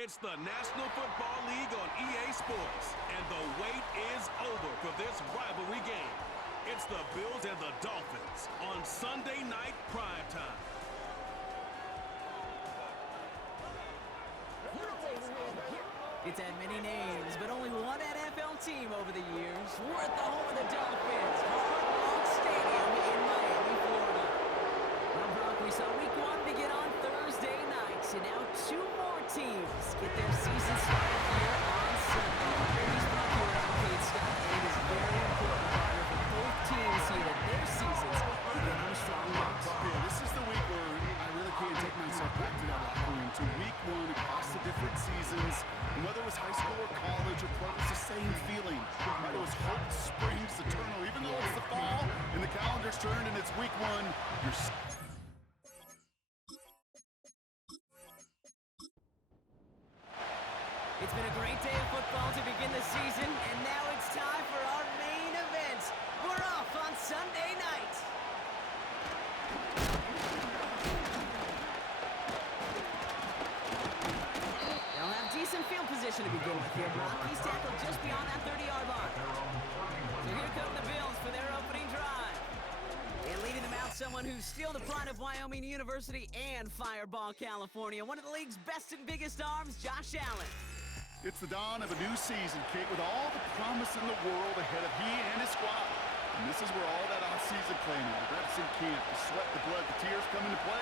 It's the National Football League on EA Sports, and the wait is over for this rivalry game. It's the Bills and the Dolphins on Sunday night primetime. It's had many names, but only one NFL team over the years. We're at the home of the Dolphins, Hard Rock Stadium in Miami, Florida. Well, Brock, we saw Week 1 begin on Thursday night, and now two more teams get their season started here on Sunday. He's Brock here at Arcade Scott, and it is very important, partner, for both teams here that their seasons begin on a strong note. Yeah, this is the week where I really can't take myself back to that locker room. To Week 1 across the different seasons, and whether it was high school or college or pro, it's the same feeling. Right? It was hope springs eternal. Even though it's the fall and the calendar's turned and it's Week 1, It's been a great day of football to begin the season, and now it's time for our main event. We're off on Sunday night. They'll have decent field position to begin with here, Brock. He's tackled just beyond that 30-yard line. So here come the Bills for their opening drive. And leading them out, someone who's still the pride of Wyoming University and Fireball, California. One of the league's best and biggest arms, Josh Allen. it's the dawn of a new season, Kate, with all the promise in the world ahead of he and his squad. And this is where all that off-season planning, the reps in camp, the sweat, the blood, the tears come into play.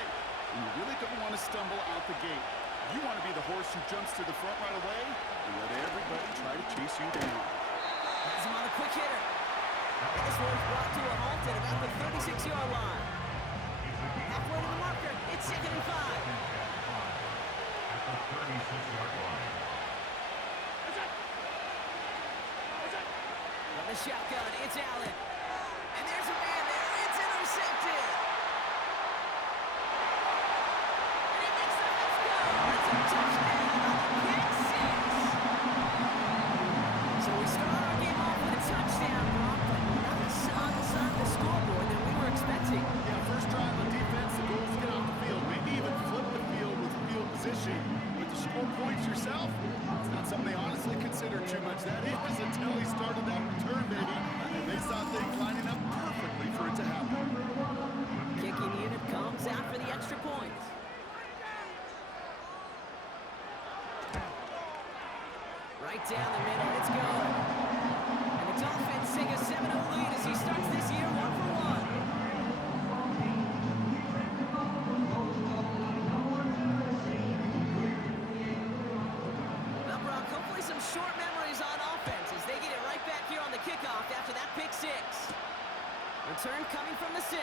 And you really don't want to stumble out the gate. You want to be the horse who jumps to the front right away and let everybody try to chase you down. Has him on a quick hitter. And this one's brought to a halt at about the 36-yard line. Halfway to the marker, it's 2nd and 5. At the 36-yard line. From the shotgun, it's Allen. And there's a man there. It's intercepted. And he makes the let's go. It's a touchdown on the pick six. So we start our game off with a touchdown, Brock, but not a on the side of the scoreboard that we were expecting. Yeah, first drive on defense, the goal is to get off the field. Maybe even flip the field with field position. But to score points yourself, it's not something they honestly consider too much. That is until he started that return, baby. And they saw things lining up perfectly for it to happen. Kicking unit comes out for the extra point. Right down the middle, it's good. And the Dolphins take a 7-0 lead as he starts this year 1 for 1. Well, Brock, hopefully some short memories on offense as they get it right back here on the kickoff after that pick six. Return coming from the 6.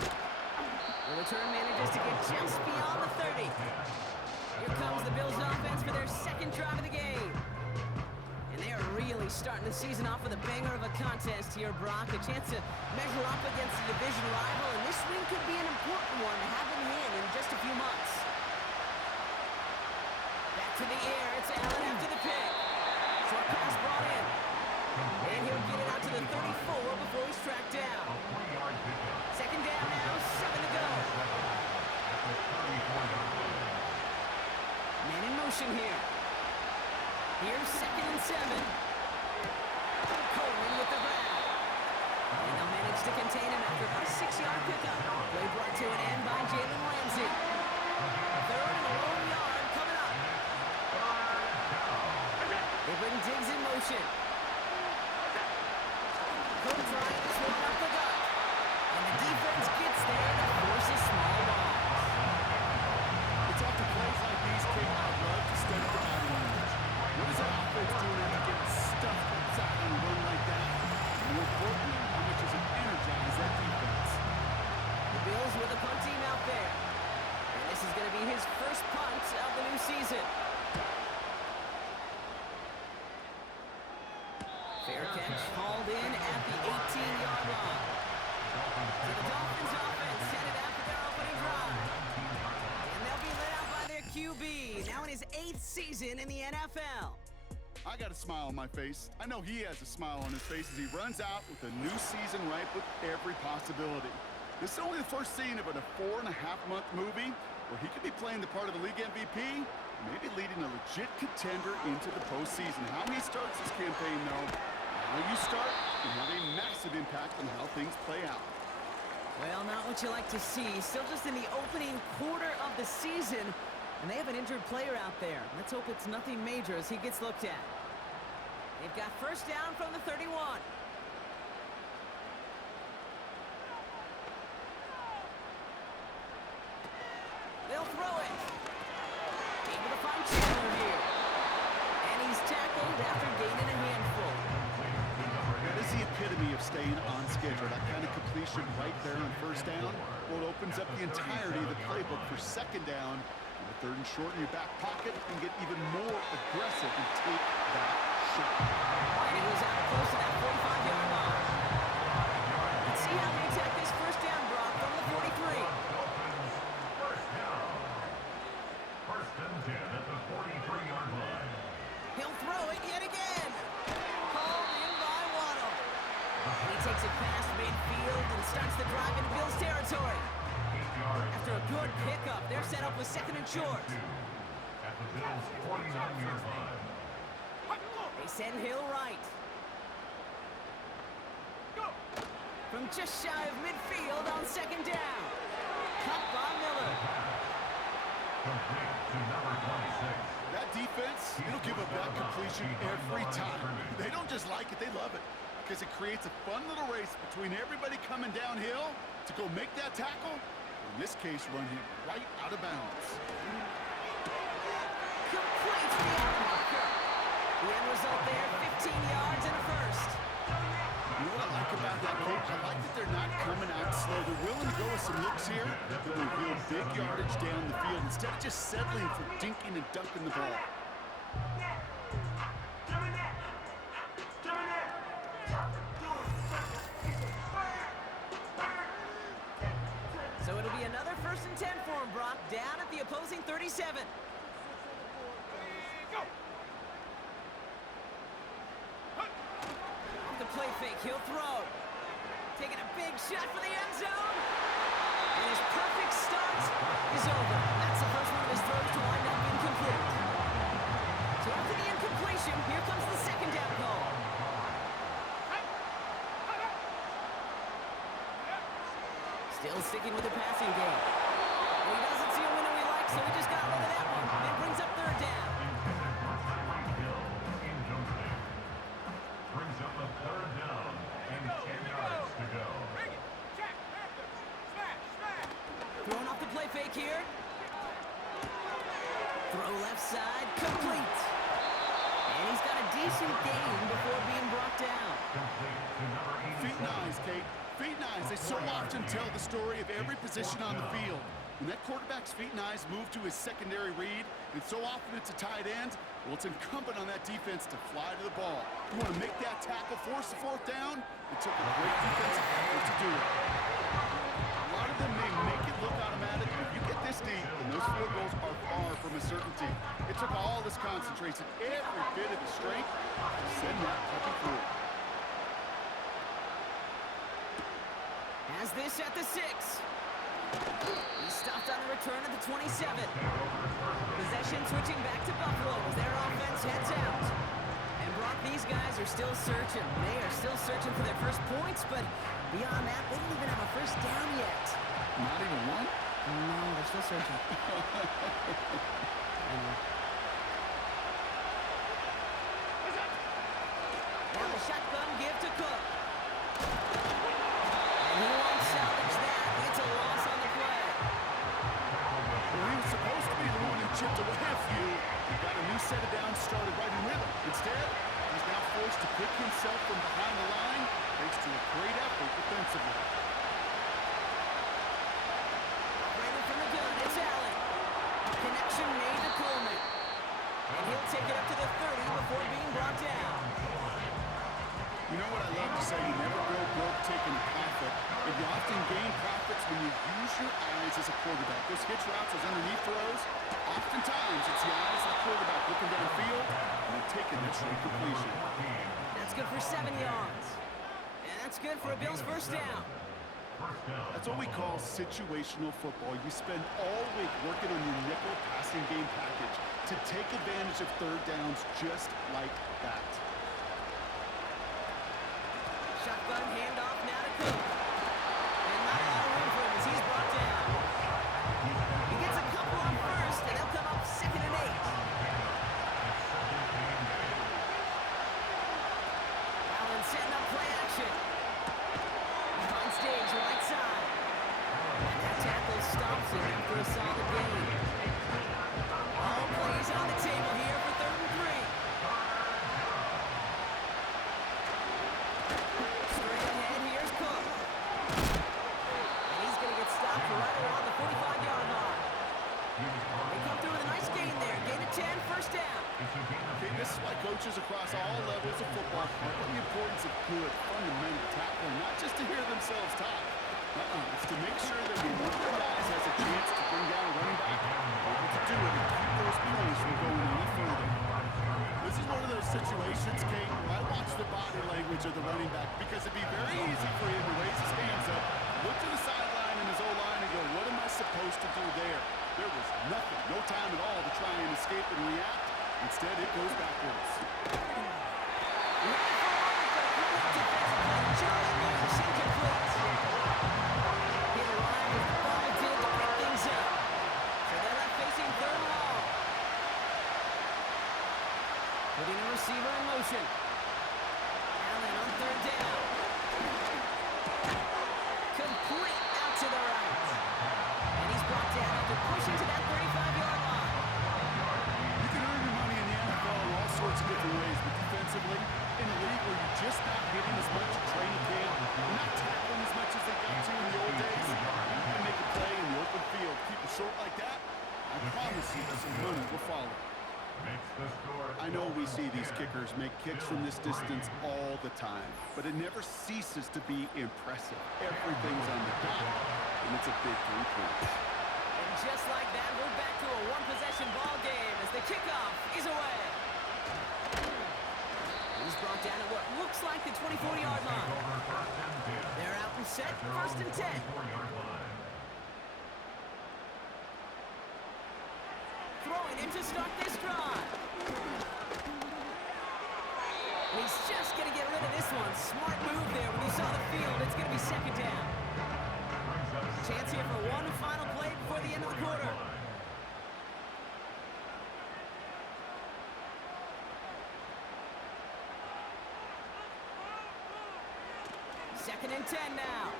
The return manages to get just beyond the 30. Here comes the Bills offense for their second drive of the game. And they are really starting the season off with a banger of a contest here, Brock. A chance to measure up against the division rival, and this win could be an important one to have in hand in just a few months. Back to the air, it's Allen after the pick. Short pass brought in. And he'll get it out to the 34 before he's tracked down. Second down now, 7 to go. Man in motion here. Here's 2nd and 7. Coleman with the grab. And they'll manage to contain him after about a 6-yard pickup. Play brought to an end by Jalen Ramsey. 3rd and a long yard coming up. They bring Diggs in motion. Cook trying to swing up the gut. And the defense gets there to force a small ball. It's after plays like these, Kate, I'd love to step the body language. What is that offense doing after getting stuffed inside on a run like that? And more importantly, how much does it energize that defense? The Bills with a punt team out there. And this is going to be his first punt of the new season. Fair catch hauled in at the 18-yard line. So the Dolphins offense headed after their opening drive. And they'll be led out by their QB, now in his 8th season in the NFL. I got a smile on my face. I know he has a smile on his face as he runs out with a new season ripe with every possibility. This is only the first scene of a 4.5-month movie, where he could be playing the part of a league MVP, maybe leading a legit contender into the postseason. How he starts this campaign, though, how you start can have a massive impact on how things play out. Well, not what you like to see. Still just in the opening quarter of the season, and they have an injured player out there. Let's hope it's nothing major as he gets looked at. They've got first down from the 31. They'll throw it. Able to find Chandler here. And he's tackled after gaining a handful. That is the epitome of staying on schedule. That kind of completion right there on first down. Well, it opens up the entirety of the playbook for second down. And the third and short in your back pocket and get even more aggressive and take that shot. And he goes out close to that 45-yard line. Let's see how they attack this first down, Brock, from the 43. First and 10 at the 43-yard line. He'll throw it yet again. Called in by Waddle. And he takes it past midfield and starts the drive into Bills territory. After a good pickup, they're set up with second and short. At the Bills' 49-yard line. They send Hill right. From just shy of midfield on second down. Cut by Miller. Complete to number 26. That defense, it'll give up that completion every time. They don't just like it, they love it. Because it creates a fun little race between everybody coming downhill to go make that tackle. In this case, run him right out of bounds. Completes the outmarker. The end result there, 15 yards and a first. You know what I like about that, Coach? I like that they're not coming out slow. They're willing to go with some looks here that will reveal big yardage down the field instead of just settling for dinking and dunking the ball. So it'll be another first and 10 for him, Brock, down at the opposing 37. Off the play fake, he'll throw. Taking a big shot for the end zone. And his perfect start is over. That's the first one of his throws to wind up incomplete. So after the incompletion, here comes the second down call. Still sticking with the passing game. And he doesn't see a window he likes, so he just got rid of that one. And brings up third down. Brings up a third down and 10 yards to go. Throwing off the play fake here. Throw left side, complete. And he's got a decent gain before being brought down. Complete to number 87. Feet nines, Kate. Feet nines. They so often tell the story of every position on the field. When that quarterback's feet nines move to his secondary read, and so often it's a tight end, well, it's incumbent on that defense to fly to the ball. You want to make that tackle, force the fourth down. It took a great defensive effort to do it. A lot of them may make it look automatic, but if you get this deep, and those field goals are far from a certainty. It took all this concentration, every bit of the strength, to send that puppy through. Has this at the 6. He stopped on the return at the 27. Possession switching back to Buffalo as their offense heads out. And Brock, these guys are still searching. They are still searching for their first points, but beyond that, they don't even have a first down yet. Not even one? No, they're still searching. I know. Now the shotgun give to Cook. And he won't salvage that. It's a loss on the play. Well, he was supposed to be the one who chipped away a few. He got a new set of downs started right in rhythm. Instead, he's now forced to pick himself from behind the line thanks to a great effort defensively. Ready from the gun, it's Allen. Connection made to Coleman. And he'll take it up to the 30 before being brought down. You know what I love to say? You never go broke taking a profit, but you often gain profits when you use your eyes as a quarterback. Those hitch routes, those underneath throws, oftentimes it's the eyes of the quarterback looking downfield and then taking that straight completion. That's good for 7 yards. And that's good for a Bills first down. That's what we call situational football. You spend all week working on your nickel passing game package to take advantage of third downs just like that. Shotgun handoff now to Cook. And not a lot of room for him as he's brought down. He gets a couple on first, and they'll come up 2nd and 8. Allen setting up play action. On stage, right side. And that tackle stops him after a solid gain. All plays on the table here for 3rd and 3. Straight ahead, here's Cook. And he's going to get stopped right around the 45-yard line. They come through with a nice gain there. Gain of 10, first down. Okay, this is why coaches across all levels of football harp on the importance of good, fundamental tackling, not just to hear themselves talk. It's to make sure that when one of the guys has a chance to bring down a running back, they're able to do it and keep those plays from going any further. This is one of those situations, Kate, where I watch the body language of the running back because it'd be very easy for him to raise his hands up, look to the sideline in his O-line and go, what am I supposed to do there? There was nothing, no time at all to try and escape and react. Instead, it goes backwards. Putting a receiver in motion. Allen on 3rd down. Complete out to the right. And he's brought down after pushing to that 35-yard line. You can earn your money in the NFL in all sorts of different ways, but defensively, in a league where you're just not hitting as much as training camp, you're not tackling as much as they got to in the old days, you can make a play in the open field. Keep it short like that, I promise you some money will follow. I know we see these kickers make kicks from this distance all the time, but it never ceases to be impressive. Everything's on the dot, and it's a big 3 points. And just like that, we're back to a one-possession ball game as the kickoff is away. He's brought down at what looks like the 24-yard line. They're out and set, 1st and 10. Throwing in to start this drive. And he's just going to get rid of this one. Smart move there when he saw the field. It's going to be 2nd down. Chance here for one final play before the end of the quarter. Second and 10 now.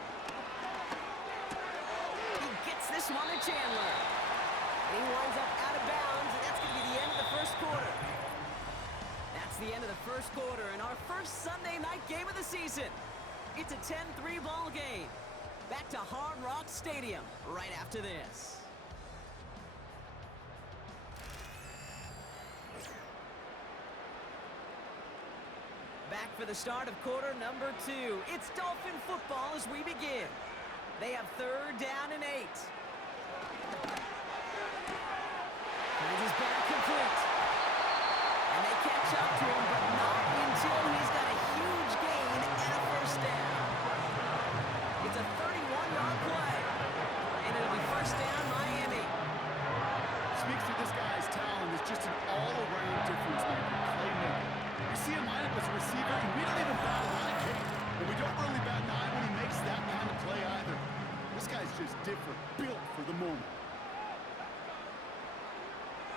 He gets this one to Chandler. And he winds up out of bounds, and that's going to be the end of the 1st quarter. That's the end of the 1st quarter and our first Sunday night game of the season. It's a 10-3 ball game. Back to Hard Rock Stadium right after this. Back for the start of quarter number 2. It's Dolphin football as we begin. They have 3rd down and 8. Finds his back complete. And they catch up to him, but not until he's got a huge gain and a 1st down. It's a 31-yard play. And it'll be 1st down, Miami. Speaks to this guy's talent as just an all-around difference maker, playmaker. You see him line up as a receiver, and we don't even bat an eye, Kate. And we don't really bat an eye when he makes that kind of play either. This guy's just different, built for the moment.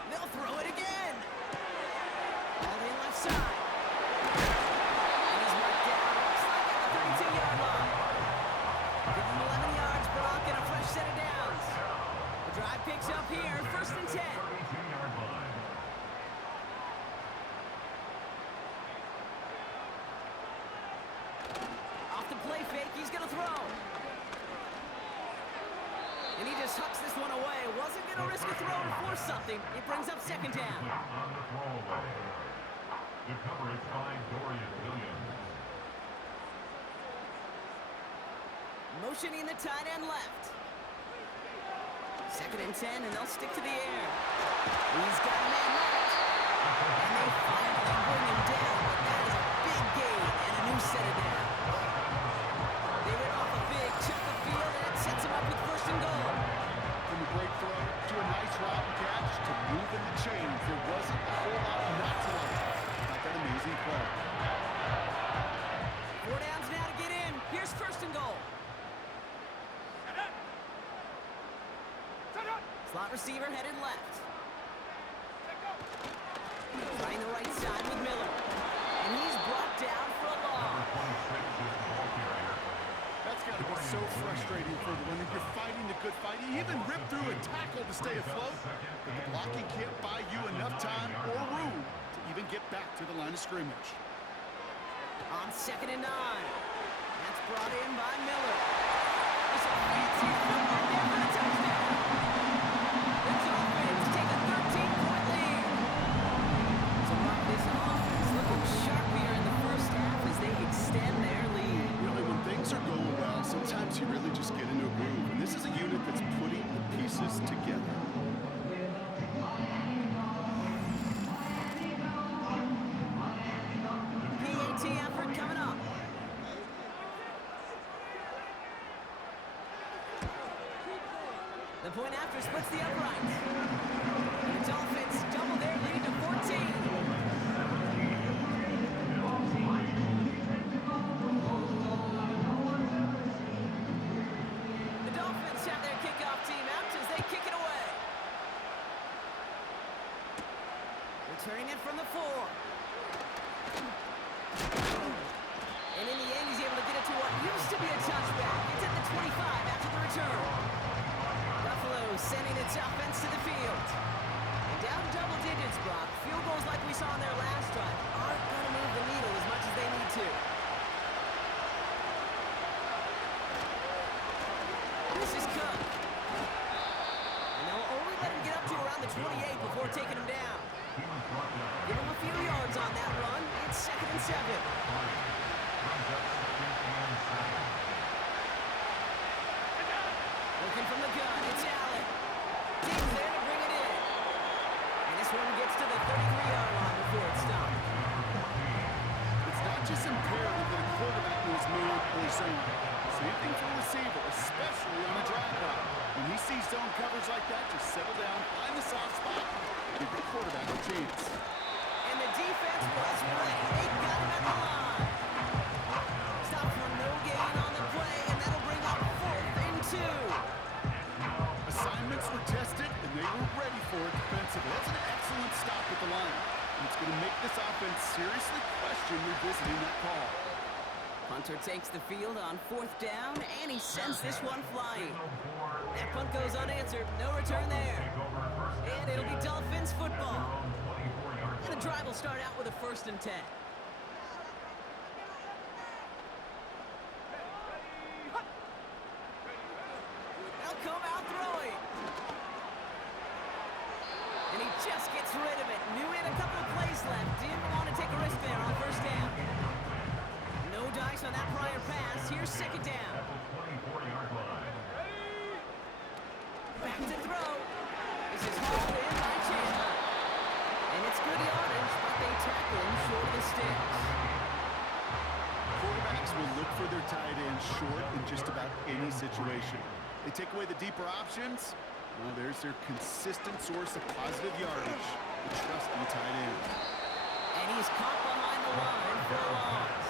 They'll throw it again. All in left side. And he's marked down. Looks like at the 32-yard line. Give him 11 yards, Brock, and a fresh set of downs. The drive picks up here, 1st and 10. Off the play fake, he's going to throw. And he just hucks this one away. Wasn't going to risk a throw or force something. It brings up 2nd down. On the throwaway. The coverage by Dorian Williams. Motioning the tight end left. 2nd and 10, and they'll stick to the air. He's got a man left. And they finally bring him down, but that is a big gain and a new set of downs. They rid off a big chunk of field. Slot receiver headed left. Trying the right side with Miller. And he's brought down for a loss. That's got to be so frustrating for the winner. You're fighting the good fight. You even rip through a tackle to stay afloat, but the blocking can't buy you enough time or room to even get back to the line of scrimmage. On 2nd and 9. That's brought in by Miller. It's a fancy football there for the touchdown. The Dolphins take a 13-point lead. So Mark, this offense looking sharpier in the first half as they extend their lead. Really, when things are going well, sometimes you really just get into a groove. And this is a unit that's putting the pieces together. PAT effort coming up. The point after splits the uprights. And the Dolphins double their lead to 14. The Dolphins have their kickoff team out as they kick it away. Returning it from the 4. And in the end, he's able to get it to what used to be a touchback. It's at the 25 after the return. Buffalo sending its offense to the field. And down double digits, Brock. Field goals like we saw on their last drive aren't going to move the needle as much as they need to. This is Cook. And they'll only let him get up to around the 28 before taking him down. Give him a few yards on that run. It's 2nd and 7. Looking from the gun, it's Allen. Diggs there to bring it in. And this one gets to the 33-yard line before it's stopped. It's not just imperative that a quarterback knows man or zone. Same thing for a receiver, especially on a drive route. When he sees zone coverage like that, just settle down, find the soft spot, give the quarterback a chance. And the defense was ready. They got him at the line. Stop for no gain on the play, and that'll bring up 4th and 2. Assignments were tested, and they were ready for it defensively. That's an excellent stop at the line. And it's going to make this offense seriously question revisiting that call. Hunter takes the field on 4th down, and he sends this one flying. That punt goes unanswered. No return there. And it'll be Dolphins football. And the drive will start out with a 1st and 10. They'll come out throwing. And he just gets rid of it. Knew he had a couple of plays left. Didn't want to take a risk there on 1st down. No dice on that prior pass. Here's 2nd down. Back to throw. This is hauled in by Chandler. And it's good yardage, but they tackle him short of the sticks. Quarterbacks will look for their tight end short in just about any situation. They take away the deeper options. Well, there's their consistent source of positive yardage, the trusty tight end. And he's caught behind the line for a loss.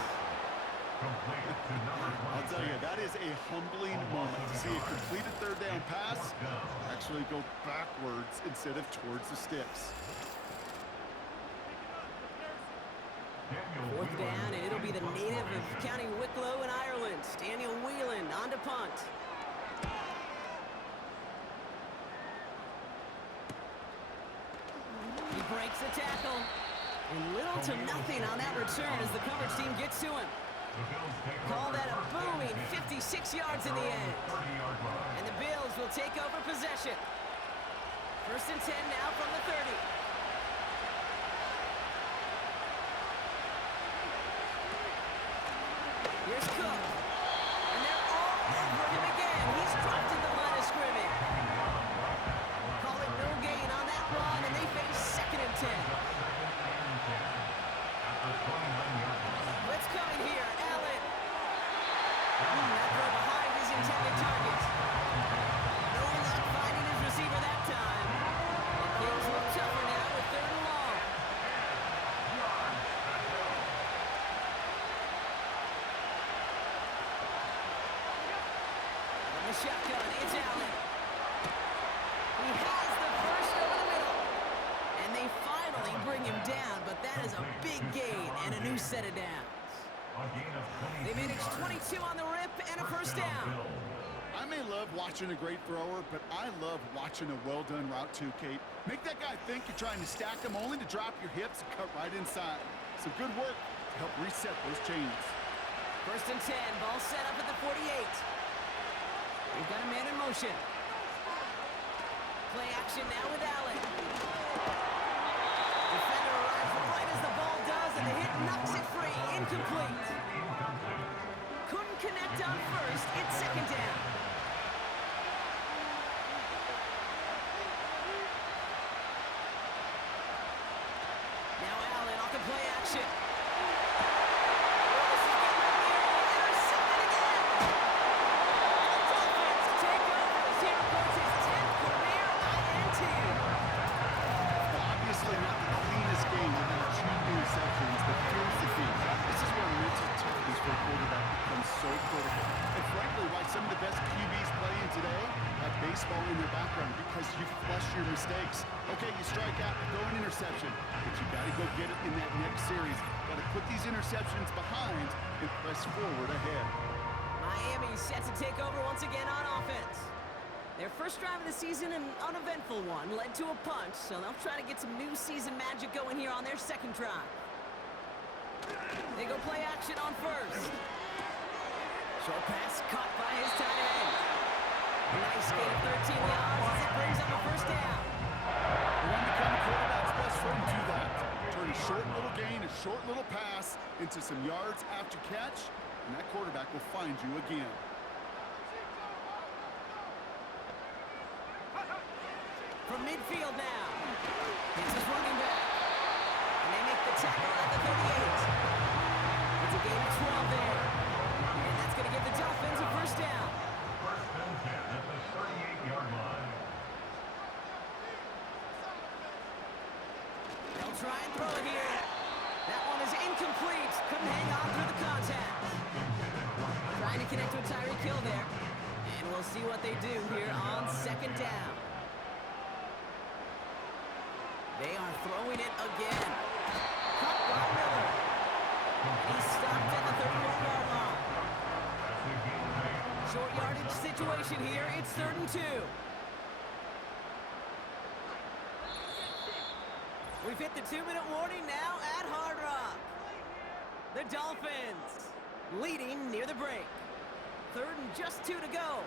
I'll tell you, that is a humbling moment to see a completed 3rd down pass actually go backwards instead of towards the sticks. 4th down, and it'll be the native of County Wicklow in Ireland, Daniel Whelan, on to punt. He breaks the tackle. And little to nothing on that return as the coverage team gets to him. Call that a booming 56 yards in the end. And the Bills will take over possession. 1st and 10 now from the 30. Here's Cook. And they're all over him again. He's dropped at the line of scrimmage. Call it no gain on that run, and they face 2nd and 10. Blitz coming here. Allen. That throw behind his intended target. No luck finding his receiver that time. And things look That is a big gain and a new set of downs. A gain of 22 They managed yards. 22 on the rip and a first down. Bills. I may love watching a great thrower, but I love watching a well-done route too, Kate. Make that guy think you're trying to stack him only to drop your hips and cut right inside. Some good work to help reset those chains. First and 10, ball set up at the 48. We've got a man in motion. Play action now with Allen. Defender arrives right as the ball does, and the hit knocks it free. Incomplete. Couldn't connect on first. It's second down. Now Allen off the play action. Obviously not the cleanest game with their 2 interceptions, but here's the thing. This is where mental toughness for a quarterback becomes so critical. And frankly, why some of the best QBs playing today have baseball in their background, because you flush your mistakes. Okay, you strike out, you throw an interception, but you got to go get it in that next series. Got to put these interceptions behind and press forward ahead. Miami set to take over once again on offense. Their first drive of the season, an uneventful one, led to a punch, so they'll try to get some new season magic going here on their second drive. They go play action on first. Short pass caught by his tight end. Nice gain of 13 yards as it brings up a first down. You want to become a quarterback's best friend, do that. Turn a short little gain, a short little pass into some yards after catch, and that quarterback will find you again. From midfield now. It's his running back. And they make the tackle at the 38. It's a gain of 12 there. And that's going to give the Dolphins a first down. First and 10 at the 38-yard line. They'll try and throw it here. That one is incomplete. Couldn't hang on through the contact. Trying to connect with Tyreek Hill there. And we'll see what they do here on second down. They are throwing it again. Cut by Miller. He's stopped at the 31-yard line. Short yardage situation here. It's 3rd and 2. We've hit the 2-minute warning now at Hard Rock. The Dolphins leading near the break. 3rd and just 2 to go.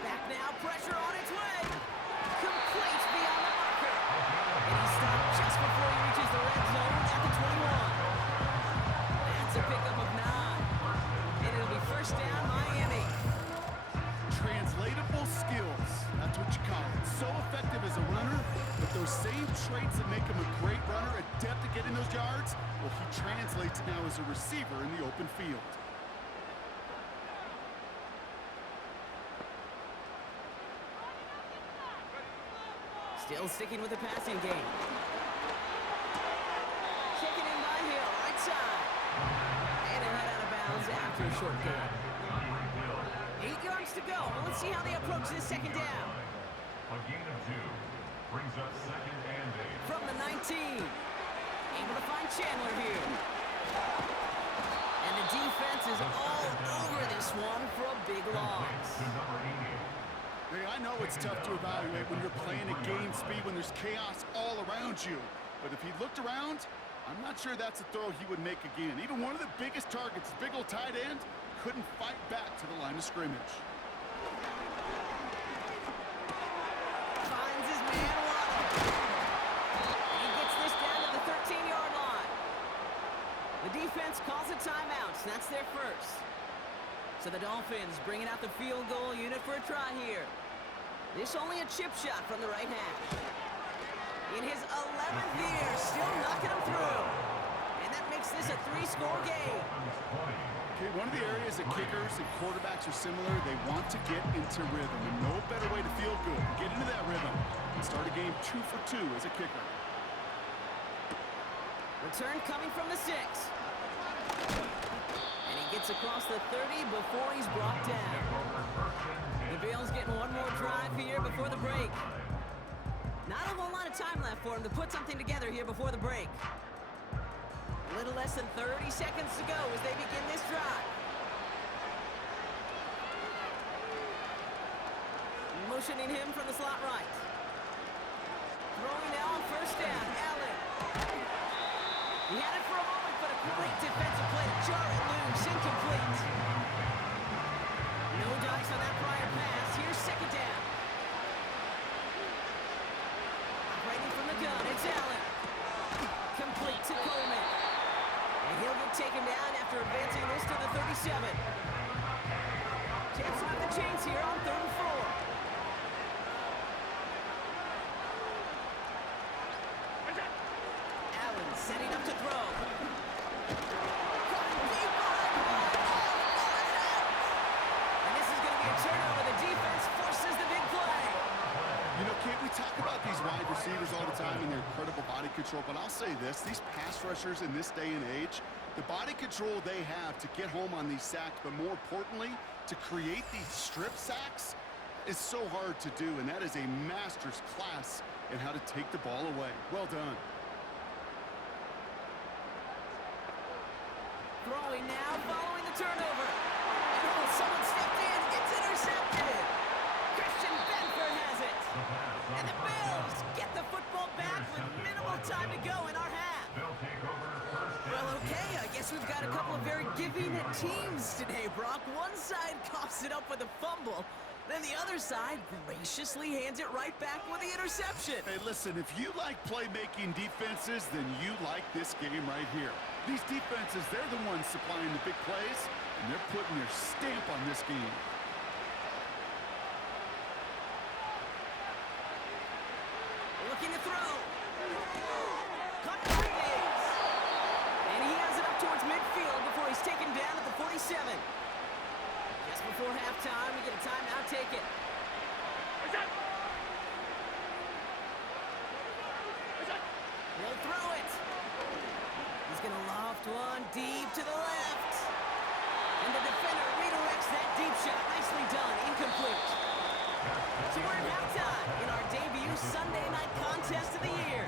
Back now, pressure on its way. Complete beyond the marker. And he stopped just before he reaches the red zone at the 21. That's a pickup of 9. And it'll be first down, Miami. Translatable skills, that's what you call it. So effective as a runner, but those same traits that make him a great runner, adept at getting those yards, well, he translates now as a receiver in the open field. Still sticking with the passing game. Taken in by Hill, right side. And he'll head out of bounds after a short gain. 8 yards to go. Let's see how they approach this second down. A gain of 2 brings up 2nd and 8. From the 19. Able to find Chandler here. And the defense is all over this one for a big loss. To number 88. Hey, I know it's tough to evaluate when you're playing at game speed, when there's chaos all around you. But if he looked around, I'm not sure that's a throw he would make again. Even one of the biggest targets, big old tight end, couldn't fight back to the line of scrimmage. Finds his man Waddle. And he gets this down to the 13-yard line. The defense calls a timeout. That's their first. So the Dolphins bringing out the field goal unit for a try here. This only a chip shot from the right hash. In his 11th year, still knocking him through. And that makes this a 3-score game. Okay, one of the areas that kickers and quarterbacks are similar, they want to get into rhythm. And no better way to feel good, get into that rhythm, and start a game 2 for 2 as a kicker. Return coming from the 6. And he gets across the 30 before he's brought down. The Bills getting one more drive here before before the break. Not a whole lot of time left for him to put something together here before the break. A little less than 30 seconds to go as they begin this drive. Motioning him from the slot right. Throwing now on first down, Allen. He had it for a moment, but a great defensive play to jar it loose, incomplete. No dice on that prior pass. Here's second down. Operating from the gun, it's Allen. Complete to Coleman. And he'll get taken down after advancing this to the 37. Chance to have the chains here on 3rd and 4. Allen setting up to throw. And this is going to be a turnover. The defense forces the big play. You know, Kate, we talk about these wide receivers all the time and their incredible body control, but I'll say this, these pass rushers in this day and age, the body control they have to get home on these sacks, but more importantly, to create these strip sacks is so hard to do, and that is a master's class in how to take the ball away. Well done. Throwing now, following the turnover. And oh, someone stepped in. It's intercepted. Christian Benford has it. And the Bills get the football back with minimal time to go in our half. Well, okay, I guess we've got a couple of very giving teams today, Brock. One side coughs it up with a fumble. Then the other side graciously hands it right back with the interception. Hey, listen, if you like playmaking defenses, then you like this game right here. These defenses, they're the ones supplying the big plays, and they're putting their stamp on this game. Looking to throw. Caught by Diggs. And he has it up towards midfield before he's taken down at the 47. Just before halftime, we get a timeout, take it. He'll throw it. He's going to loft one deep to the left. And the defender redirects that deep shot. Nicely done. Incomplete. So we're at halftime in our debut Sunday night contest of the year.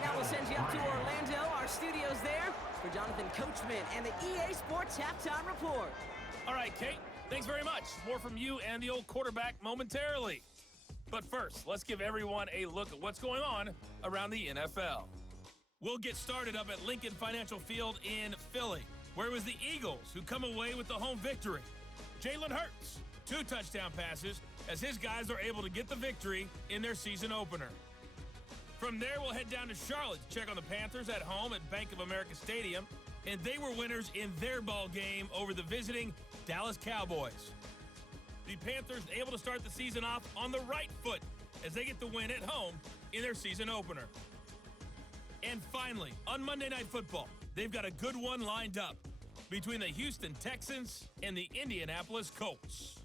Now we'll send you up to Orlando, our studios there, for Jonathan Coachman and the EA Sports Halftime Report. All right, Kate, thanks very much. More from you and the old quarterback momentarily. But first, let's give everyone a look at what's going on around the NFL. We'll get started up at Lincoln Financial Field in Philly, where it was the Eagles who come away with the home victory. Jalen Hurts, 2 touchdown passes, as his guys are able to get the victory in their season opener. From there, we'll head down to Charlotte to check on the Panthers at home at Bank of America Stadium, and they were winners in their ball game over the visiting Dallas Cowboys. The Panthers able to start the season off on the right foot as they get the win at home in their season opener. And finally, on Monday Night Football, they've got a good one lined up between the Houston Texans and the Indianapolis Colts.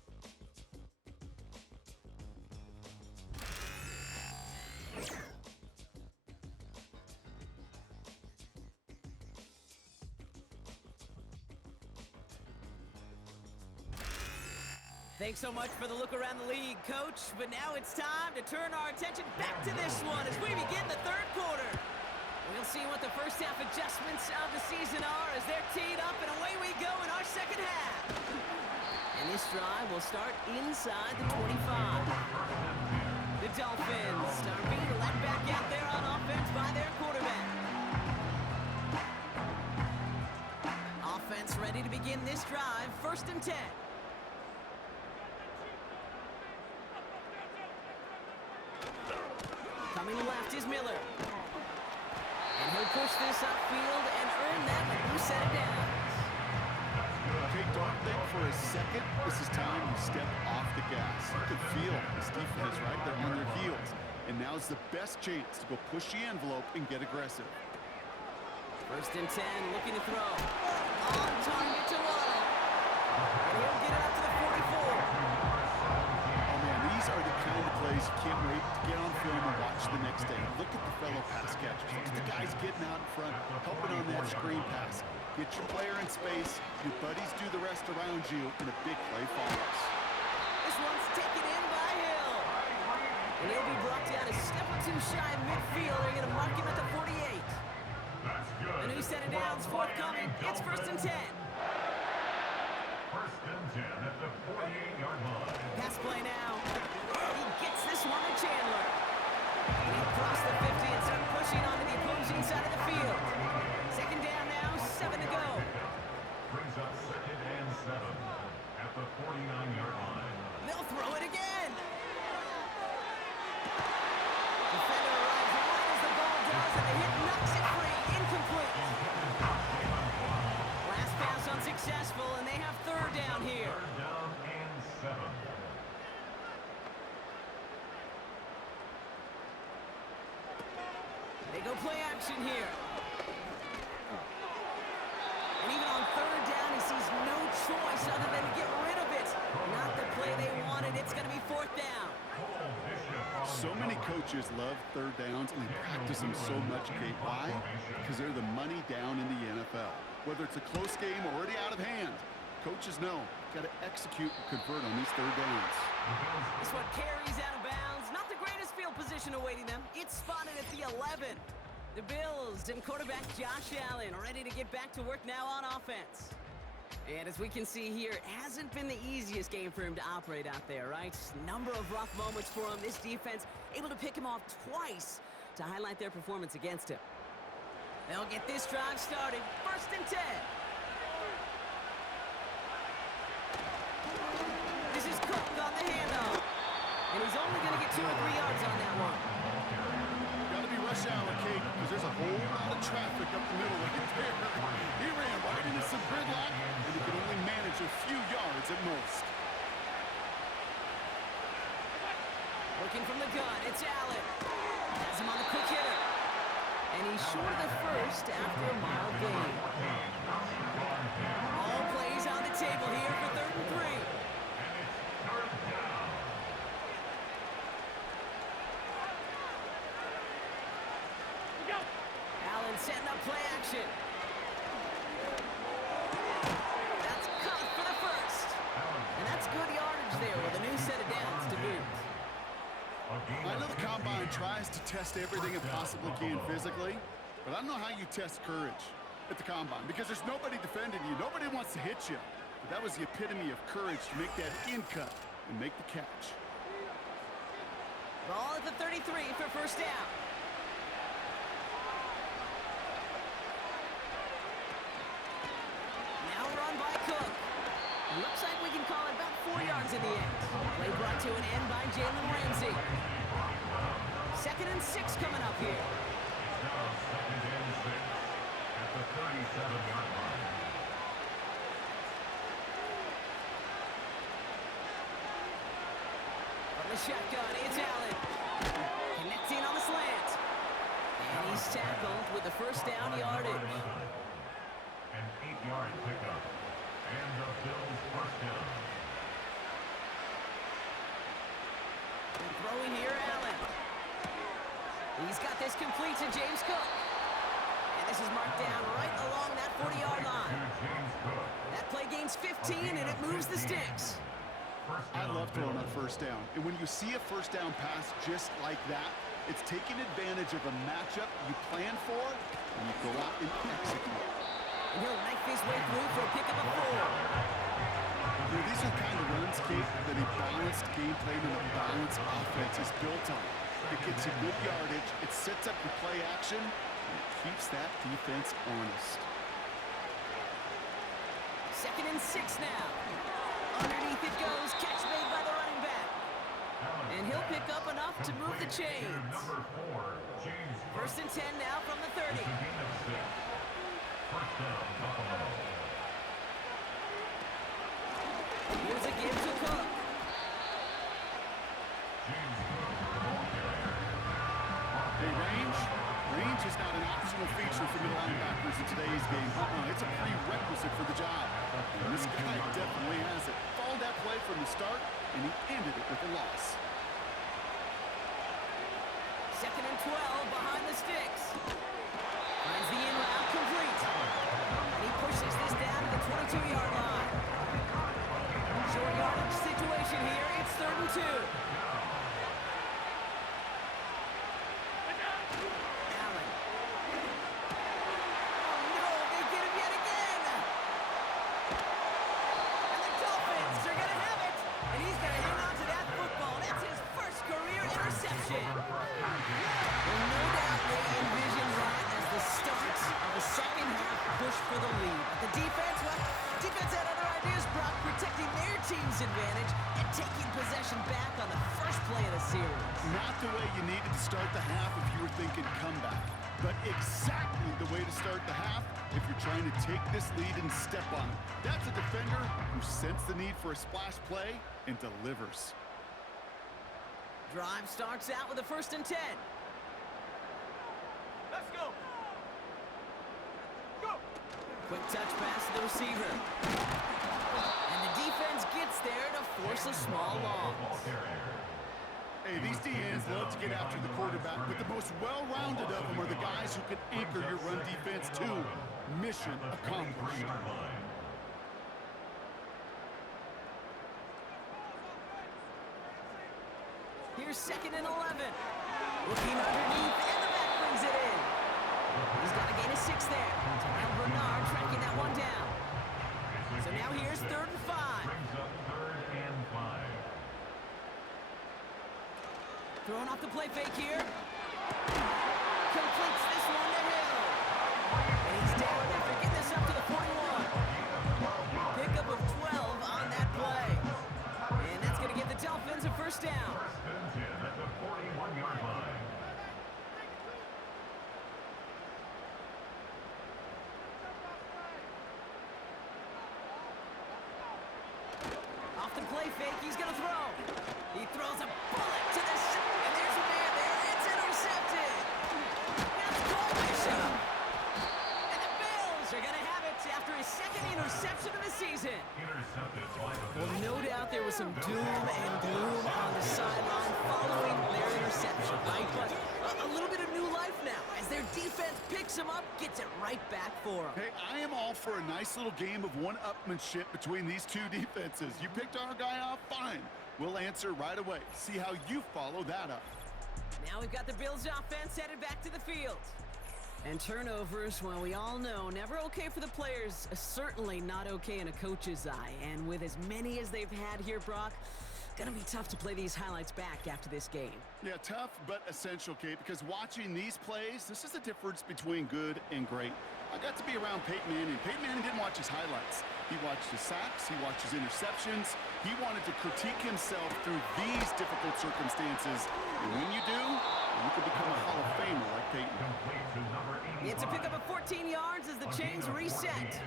Thanks so much for the look around the league, Coach. But now it's time to turn our attention back to this one as we begin the 3rd quarter. We'll see what the first half adjustments of the season are as they're teed up, and away we go in our second half. And this drive will start inside the 25. The Dolphins are being led back out there on offense by their quarterback. Offense ready to begin this drive, 1st and 10. Coming left is Miller. And he'll push this upfield and earn that with 2 set of downs. Okay, don't think for a second this is time to step off the gas. You can feel this defense right there on their heels. And now's the best chance to go push the envelope and get aggressive. 1st and 10, looking to throw. On target to Waddle. And he'll get it up to the 44. Oh, man, these are the kind of plays you can't wait to get on film and watch the next day. Look at the fellow pass catchers. Look at the guys getting out in front, helping on that screen pass. Get your player in space. Your buddies do the rest around you, and a big play follows. This one's taken in by Hill. And he'll be brought down a step or two shy of midfield. They're going to mark him at the 48. That's good. A new set of downs forthcoming. It's 1st and 10. 1st and 10 at the 48-yard line. Pass play now. He gets this one to Chandler. And he'll cross the 50 and start pushing onto the opposing side of the field. 2nd down now, 7 to go. Brings up 2nd and 7 at the 49-yard line. They'll throw it again. Defender arrives right as the ball does, and the hit knocks it free. Incomplete. Last pass unsuccessful, and they have 3rd down here. 3rd down and 7. They go play action here. And even on 3rd down, he sees no choice other than to get rid of it. Not the play they wanted. It's going to be 4th down. So many coaches love 3rd downs, and they practice them so much, Kate. Why? Because they're the money down in the NFL. Whether it's a close game or already out of hand, coaches know got to execute and convert on these 3rd downs. This one carries out of bounds. Not the greatest field position awaiting them. It's spotted at the 11. The Bills and quarterback Josh Allen ready to get back to work now on offense. And as we can see here, it hasn't been the easiest game for him to operate out there, right? Number of rough moments for him. This defense able to pick him off twice to highlight their performance against him. They'll get this drive started. 1st and 10. This is Cook on the handoff. And he's only going to get 2 or 3 yards on that one. Got to be rush hour, Kate, because there's a whole lot of traffic up the middle right there. He ran right into some gridlock, and he could only manage a few yards at most. Looking from the gun, it's Allen. Has him on the quick hitter. And he's short of the first after a mild gain. All plays on the table here for 3rd and 3. Allen setting up play action. That's caught for the first. And that's good yardage there with a new set of downs to boot. I know the Combine tries to test everything it possibly can physically, but I don't know how you test courage at the Combine because there's nobody defending you. Nobody wants to hit you. But that was the epitome of courage to make that in cut and make the catch. Ball at the 33 for 1st down. Now run by Cook. Looks like we can call it about 4 yards in the end. Play brought to an end by Jalen Ramsey. 2nd and 6 coming up here. Now 2nd and 6 at the 37-yard line. From the shotgun, it's Allen. Connecting on the slant. And he's tackled with the 1st down yardage. An 8-yard pickup. And the Bills' 1st down. And throwing here, Allen. He's got this complete to James Cook. And this is marked down right along that 40-yard line. That play gains 15, and it moves the sticks. I love throwing on 1st down. And when you see a 1st down pass just like that, it's taking advantage of a matchup you plan for, and you go out and execute. And he'll knife his way through for a pickup of 4. These are the kind of runs, Kate, that a balanced game plan and a balanced offense is built on. It gets you good yardage, it sets up your play action, and it keeps that defense honest. 2nd and 6 now. Underneath it goes, catch made by the running back. And he'll pick up enough to move the chains. Number 4, James. 1st and 10 now from the 30. 1st down, Buffalo. Here's a give to Cook. Hey, range is not an optional feature for middle linebackers in today's game. It's a prerequisite for the job. And this guy definitely has it. Followed that play from the start, and he ended it with a loss. 2nd and 12 behind the sticks. Finds the in route complete. And he pushes this down to the 22-yard line. Short yardage situation here. It's 3rd and 2. Not the way you needed to start the half if you were thinking comeback, but exactly the way to start the half if you're trying to take this lead and step on it. That's a defender who sensed the need for a splash play and delivers. Drive starts out with a 1st and 10. Let's go. Quick touch pass to the receiver. And the defense gets there to force a small loss. Hey, these DNs love to get after the quarterback, but the most well-rounded of them are the guys who can anchor your run defense too. Mission accomplished. Here's 2nd and 11. Looking underneath, and the back brings it in. He's got to gain a 6 there. And Bernard tracking that one down. So now here's 3rd and 5. Brings up 3rd and 5. Throwing off the play fake here. Completes this one to Hill. And he's down after getting this up to the 41. Pickup of 12 on that play. And that's going to give the Dolphins a 1st down. 1st and 10 at the 41-yard line. Off the play fake, he's going to throw. He throws a bullet to the and there's a man there. It's intercepted. That's Cole Bishop. And the Bills are going to have it after his 2nd interception of the season. Intercepted by the Well, no doubt there was some doom and gloom on the sideline following their interception, right? But a little bit of new life now as their defense picks him up, gets it right back for him. Hey, I am all for a nice little game of one-upmanship between these two defenses. You picked our guy off, fine. We'll answer right away. See how you follow that up. Now we've got the Bills offense headed back to the field. And turnovers, well, we all know, never okay for the players, certainly not okay in a coach's eye. And with as many as they've had here, Brock, gonna be tough to play these highlights back after this game. Yeah, tough but essential, Kate, because watching these plays, this is the difference between good and great. I got to be around Peyton Manning. Peyton Manning didn't watch his highlights. He watched his sacks, he watched his interceptions. He wanted to critique himself through these difficult circumstances. And when you do, you can become a Hall of Famer like Peyton. complete to number 85. It's a pickup of 14 yards as the chains reset.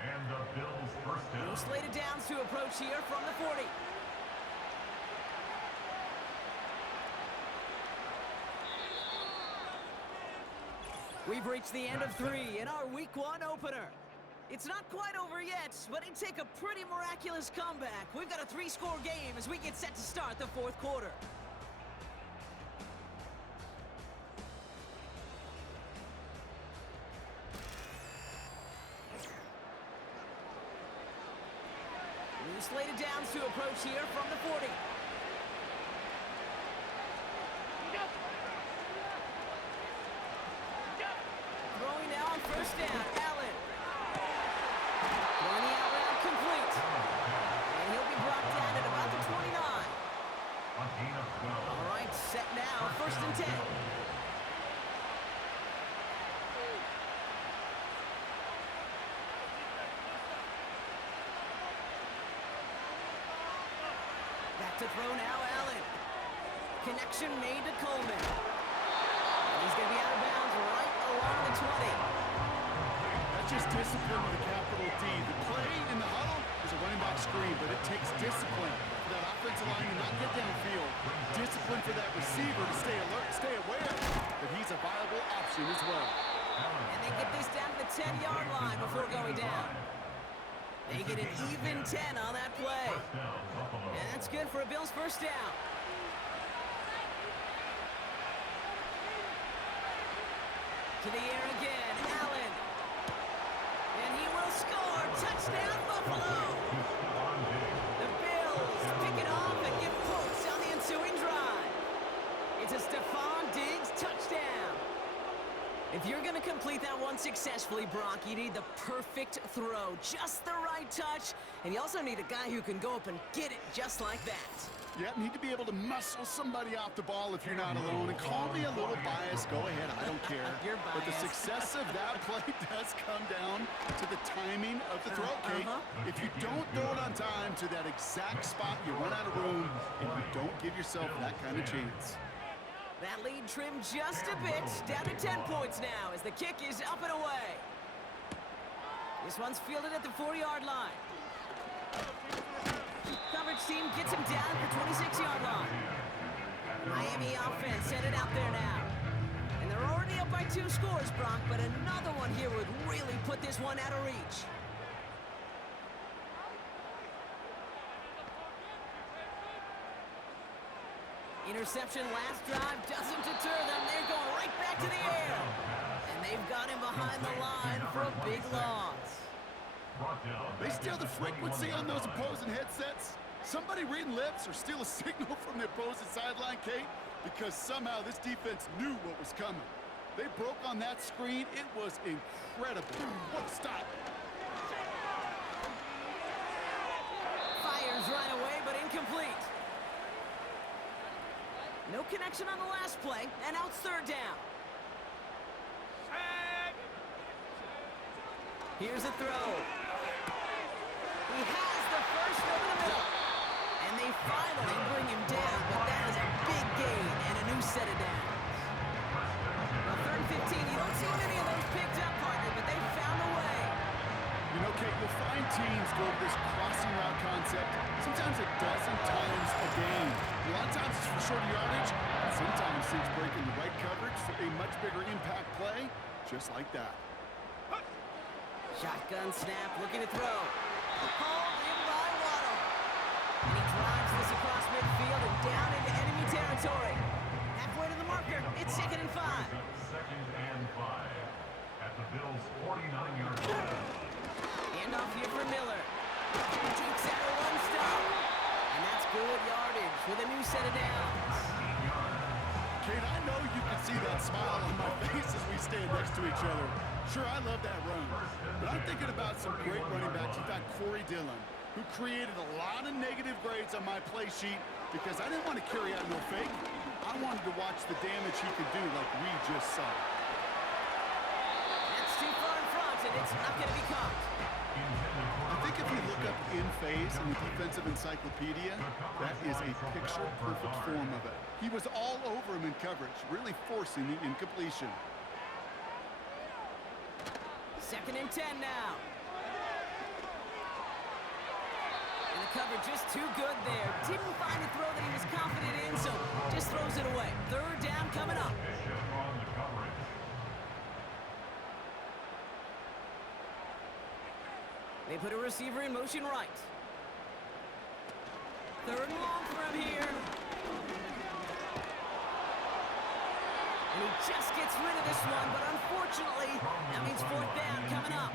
And the Bills' 1st down. No slated downs to approach here from the 40. We've reached the end of 3 in our Week 1 opener. It's not quite over yet, but it'd take a pretty miraculous comeback. We've got a 3-score game as we get set to start the 4th quarter. New slated downs to approach here from the 40. Throwing now on 1st down, Allen. Throwing the out route complete. And he'll be brought down at about the 29. A gain of 12. All right, set now, 1st and 10. Back to throw now, Allen. Connection made to Coleman. And he's going to be out of bounds right along the 20. That's just discipline with a capital D. The play in the huddle is a running back screen, but it takes discipline for that offensive line to not get downfield. Discipline for that receiver to stay alert, stay aware that he's a viable option as well. And they get this down to the 10-yard line before going down. They get an even 10 on that play. And that's good for a Bills 1st down. To the air again, Allen. And he will score. Touchdown, Buffalo. The Bills pick it off and get points on the ensuing drive. It's a Stephon Diggs touchdown. If you're going to complete that one successfully, Brock, you need the perfect throw, just the right touch, and you also need a guy who can go up and get it just like that. Yeah, need to be able to muscle somebody off the ball if you're not alone. And call me a little biased. Go ahead. I don't care. You're But the biased. success of that play does come down to the timing of the throw, Kate. If you don't throw it on time to that exact spot, you run out of room, and you don't give yourself that kind of chance. That lead trimmed just a bit. Down to 10 points now as the kick is up and away. This one's fielded at the 40-yard line. Coverage team gets him down at the 26-yard line. Miami offense sent it out there now. And they're already up by 2 scores, Brock, but another one here would really put this one out of reach. Interception last drive doesn't deter them. They're going right back to the air. And they've got him behind the line for a big loss. They steal the frequency on those opposing headsets. Somebody reading lips or steal a signal from the opposing sideline, Kate, because somehow this defense knew what was coming. They broke on that screen. It was incredible. What a stop. Fires right away, but incomplete. No connection on the last play, and now it's 3rd down. Here's a throw. He has the first over the middle. And they finally bring him down, but that is a big gain and a new set of downs. Now 3rd and 15, you don't see many of those picked up, partner, but they found a way. You know, Kate, you'll find teams go to this crossing route concept sometimes a dozen times a game. A lot of times it's for shorter yardage, and sometimes it's breaking the right coverage for a much bigger impact play, just like that. Shotgun snap, looking to throw. Hauled in by Waddle. And he drives this across midfield and down into enemy territory. Halfway to the marker, it's 2nd and 5. 2nd and 5 at the Bills' 49-yard line. Handoff here for Miller. Takes out a one-stop. And that's good yardage with a new set of downs. Kate, I know you can see that smile on my face as we stand next to each other. Sure, I love that run. But I'm thinking about some great running backs. In fact, Corey Dillon, who created a lot of negative grades on my play sheet because I didn't want to carry out no fake. I wanted to watch the damage he could do like we just saw. That's too far in front, and it's not going to be caught. I think if you look up in phase in the defensive encyclopedia, that is a picture-perfect form of it. He was all over him in coverage, really forcing the incompletion. 2nd and 10 now. And the cover just too good there. Didn't find a throw that he was confident in, so just throws it away. 3rd down coming up. They put a receiver in motion right. 3rd and long for him here. And he just gets rid of this one, but unfortunately, that means 4th down coming up.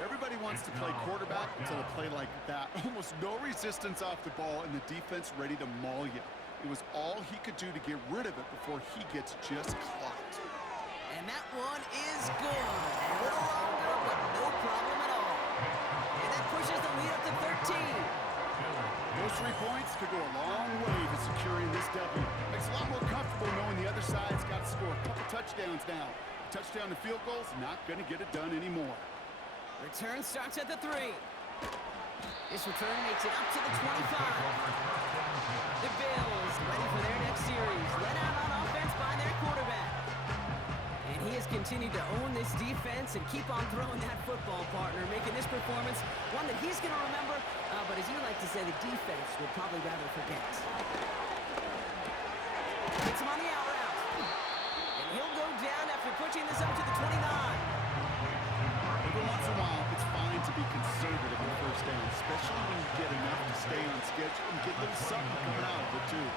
Everybody wants to play quarterback until a play like that. Almost no resistance off the ball and the defense ready to maul you. It was all he could do to get rid of it before he gets just clocked. And that one is good. A little longer, but no problem at all. And that pushes the lead up to 13. Those 3 points could go a long way to securing this W. Makes it a lot more comfortable knowing the other side's got to score a couple touchdowns now. A touchdown to field goals, not going to get it done anymore. Return starts at the 3. This return makes it up to the 25. The Bills ready for their next series. Led out on offense by their quarterback. And he has continued to own this defense and keep on throwing that football, partner, making this performance one that he's going to remember, but as you like to say, the defense would probably rather forget. Gets him on the out route. And he'll go down after pushing this up to the 29. Every once in a while, it's fine to be conservative on 1st down, especially when you get enough to stay on schedule and get a little something coming out of it, too.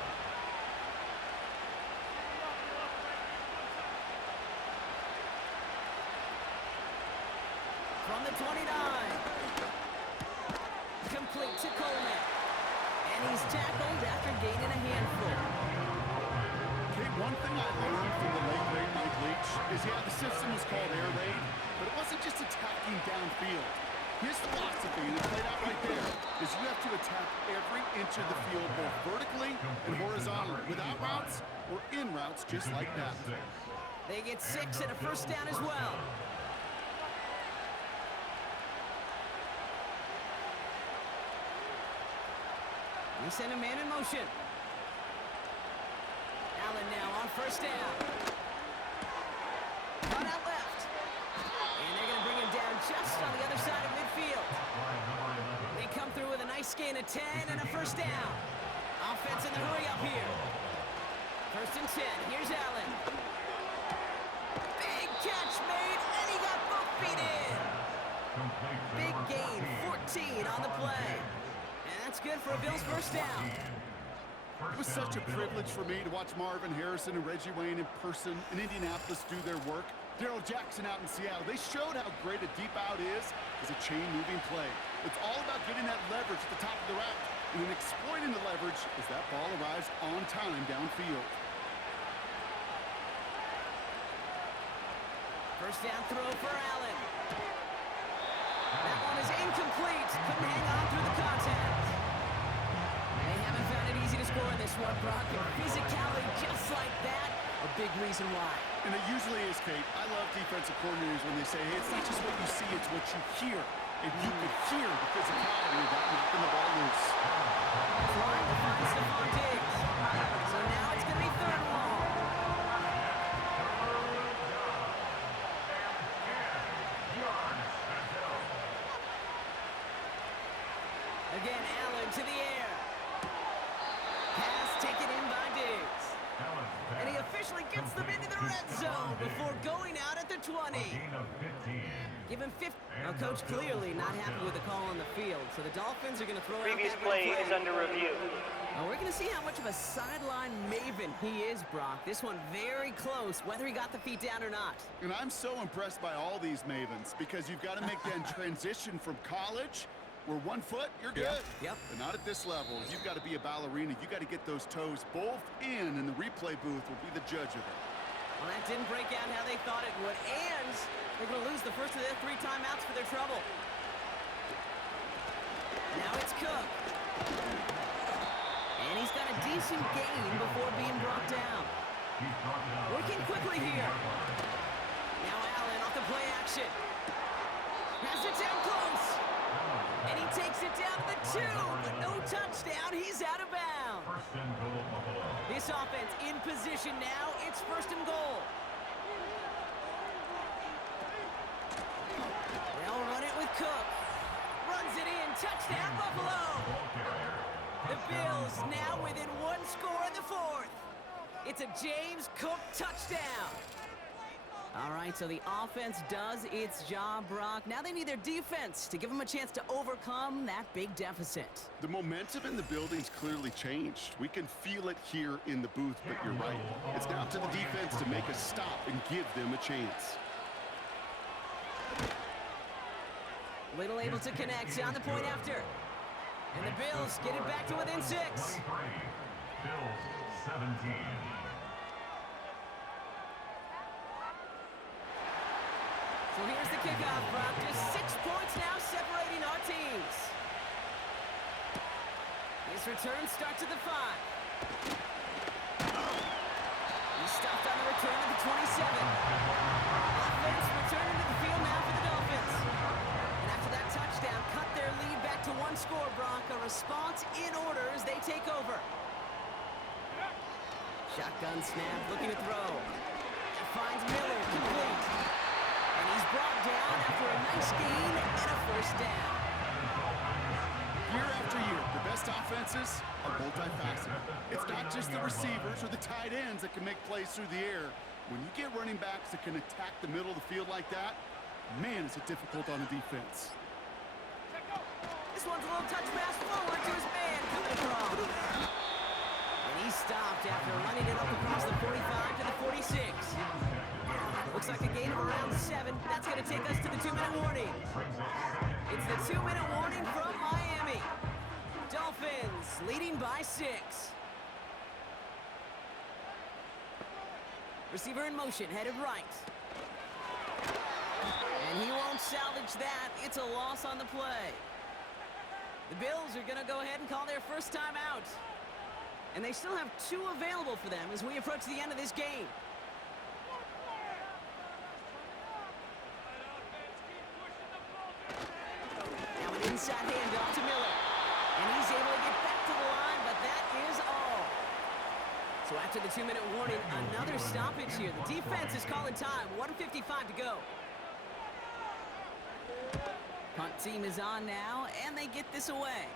From the 29. Complete to Coleman. And he's tackled after gaining a handful. Kate, one thing I learned from the late great Mike Leach is, yeah, the system was called air raid, but it wasn't just attacking downfield. He His philosophy, and it's played out right there, is you have to attack every inch of the field, both vertically and horizontally, without routes or in routes just like that. They get 6 and a first down as well. They send a man in motion. Allen now on first down. Run out left. And they're going to bring him down just on the other side of midfield. They come through with a nice gain of 10 and a first down. Offense in the hurry up here. First and 10. Here's Allen. Big catch made, and he got both feet in. Big gain, 14 on the play. And that's good for a Bills first down. It was such a privilege for me to watch Marvin Harrison and Reggie Wayne in person in Indianapolis do their work. Daryl Jackson out in Seattle. They showed how great a deep out is as a chain-moving play. It's all about getting that leverage at the top of the route and then exploiting the leverage as that ball arrives on time downfield. First down throw for Allen. That one is incomplete. Couldn't hang on through the contact. They haven't found it easy to score in this one, Brock. And physicality just like that, a big reason why. And it usually is, Kate. I love defensive coordinators when they say, hey, it's not just what you see, it's what you hear. And you could hear the physicality of that knocking the ball loose. Trying to find Stephon Diggs. So now it's going to be third and long. Again, Allen to the air. Pass taken in by Diggs. And he officially gets them into the red zone before going out at the 20. Give him 50. Now, Coach clearly not happy with the call on the field, so the Dolphins are going to throw out Previous that play is under review. Now, we're going to see how much of a sideline maven he is, Brock. This one very close, whether he got the feet down or not. And I'm so impressed by all these mavens because you've got to make that transition from college where 1 foot, you're good. Yep. But not at this level. You've got to be a ballerina. You've got to get those toes both in, and the replay booth will be the judge of it. Well, that didn't break out how they thought it would, and they're going to lose the first of their 3 timeouts for their trouble. Now it's Cook. And he's got a decent gain before being brought down. Working quickly here. Now Allen off the play action. Has it down close. And he takes it down to the 2, but no touchdown. He's out of bounds. This offense in position now. It's first and goal. They'll run it with Cook. Runs it in. Touchdown, Buffalo. The Bills now within 1 score in the 4th. It's a James Cook touchdown. All right, so the offense does its job, Brock. Now they need their defense to give them a chance to overcome that big deficit. The momentum in the building's clearly changed. We can feel it here in the booth, but you're right. It's down to the defense to make a stop and give them a chance. Little able to connect on the point after. And the Bills get it back to within 6. Bills 17. So here's the kickoff, Brock. Just 6 points now separating our teams. His return starts at the 5. He's stopped on the return at the 27. Offense returning to the field now for the Dolphins. And after that touchdown, cut their lead back to 1 score, Brock. A response in order as they take over. Shotgun snap, looking to throw. And finds Miller, complete. And he's brought down after a nice gain and a first down. Year after year, the best offenses are multifaceted. It's not just the receivers or the tight ends that can make plays through the air. When you get running backs that can attack the middle of the field like that, man, is it difficult on the defense. This one's a little touch pass forward to his man, coming across. And he stopped after running it up across the 45 to the 46. Looks like a gain of around 7. That's going to take us to the 2-minute warning. It's the 2-minute warning from Miami. Dolphins leading by 6. Receiver in motion, headed right. And he won't salvage that. It's a loss on the play. The Bills are going to go ahead and call their first timeout. And they still have 2 available for them as we approach the end of this game. Now an inside handoff to Miller. And he's able to get back to the line, but that is all. So after the 2-minute warning, another stoppage here. The defense is calling time. 1:55 to go. Punt team is on now, and they get this away.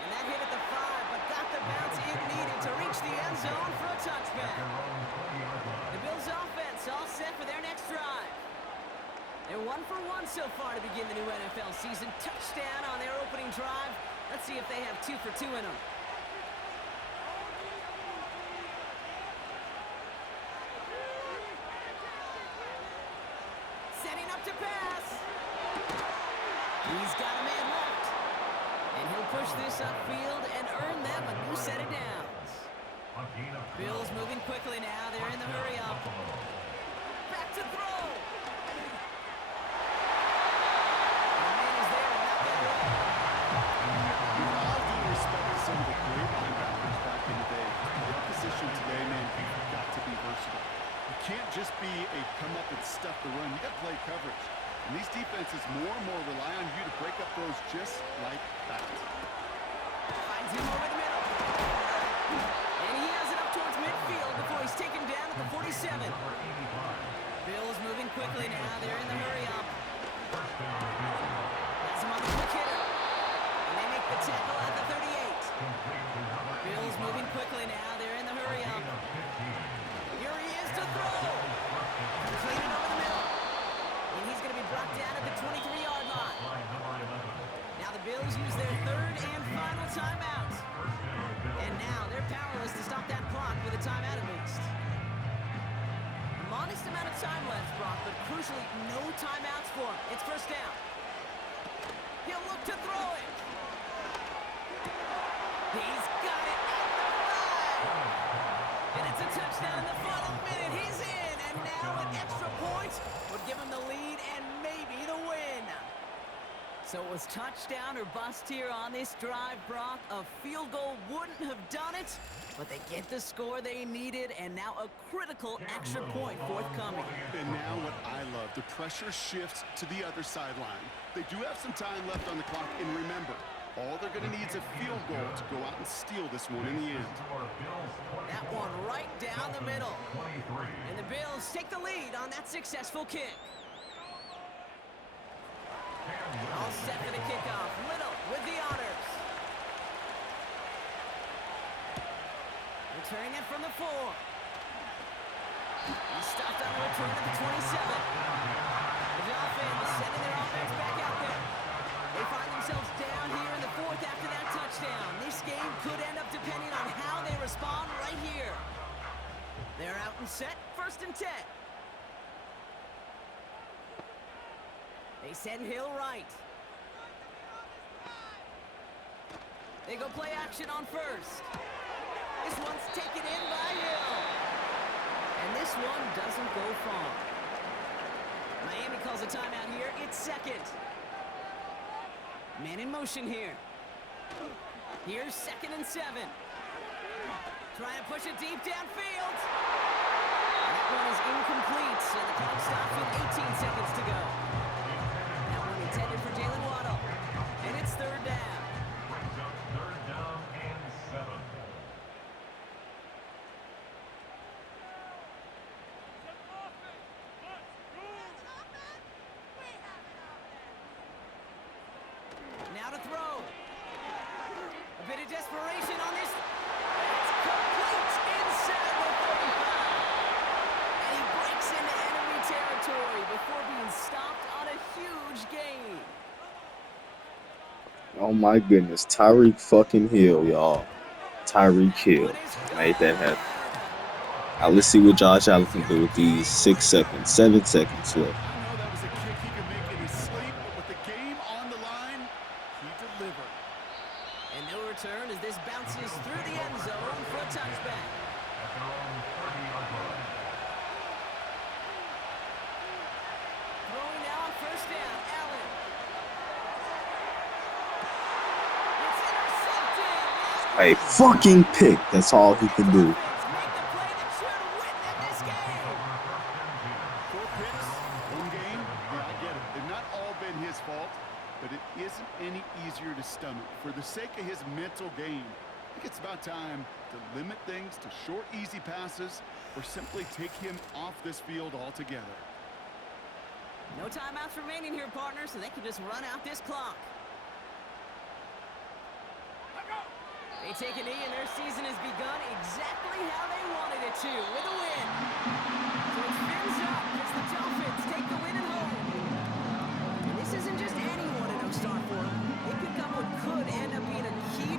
And that hit at the 5, but got the bounce it needed to reach the end zone for a touchback. The Bills offense all set for their next drive. They're 1 for 1 so far to begin the new NFL season. Touchdown on their opening drive. Let's see if they have 2 for 2 in them. Setting up to pass. He's got a man left. And he'll push this upfield and earn them a new set of downs. Bills moving quickly now. They're in the hurry up. Back to throw. The man is there to knock that away. With all due respect to some of the great linebackers back in the day, their position today, man, you've got to be versatile. You can't just be a come up and stuff the run. You got to play coverage. And these defenses more and more rely on you to break up throws just like that. Finds him over the middle. And he has it up towards midfield before he's taken down at the 47. Bills moving quickly now. They're in the hurry up. That's him on the quick hitter. And they make the tackle at the 38. Bills moving quickly now. They're in the hurry up. Here he is to throw. Completed over the middle. And he's going to be brought down at the 23-yard line. Now the Bills use their 3rd and final timeout. And now they're powerless to stop that clock with a timeout at least. A modest amount of time left, Brock, but crucially no timeouts for him. It's first down. He'll look to throw it. He's got it at the 5. And it's a touchdown in the final minute. He's in, and now an extra point would give him the lead and maybe the win. So it was touchdown or bust here on this drive, Brock. A field goal wouldn't have done it, but they get the score they needed, and now a critical extra point forthcoming. And now what I love, the pressure shifts to the other sideline. They do have some time left on the clock, and remember, all they're going to need is a field goal to go out and steal this one in the end. That one right down the middle. And the Bills take the lead on that successful kick. All set for the kickoff. Little with the honors. Returning it from the 4. He stopped on the return at the 27. The Dolphins sending their offense back out there. They find themselves down here in the 4th after that touchdown. This game could end up depending on how they respond right here. They're out and set, 1st and 10. They send Hill right. They go play action on 1st. This one's taken in by Hill. And this one doesn't go far. Miami calls a timeout here. It's 2nd. Man in motion here. Here's 2nd and 7. Trying to push it deep downfield. That one is incomplete, and the clock stops with 18 seconds to go. That one intended for Jalen Waddle. And it's 3rd down. Brings up 3rd down and 7. Now to throw. A bit of desperation on this. It's complete inside the 35. And he breaks into enemy territory before being stopped on a huge gain. Oh my goodness, Tyreek fucking Hill, y'all. Tyreek Hill made that happen. Now let's see what Josh Allen can do with these 6 seconds, 7 seconds left. I know that was a kick he could make in his sleep, but with the game on the line, he delivered. And no return as this bounces through the end zone for a touchback. At their own 30-yard line. touchdown, Allen. It's intercepted. A fucking pick. That's all he can do. Make the play that should win them this game. 4 picks, 1 game. Yeah, I get it. They've not all been his fault, but it isn't any easier to stomach. For the sake of his mental game, I think it's about time to limit things to short, easy passes or simply take him off this field altogether. No timeouts remaining here, partner, so they can just run out this clock. They take a knee, and their season has begun exactly how they wanted it to, with a win. So it spins up as the Dolphins take the win at home. And this isn't just any 1-0 start for them. They pick up what could end up being a key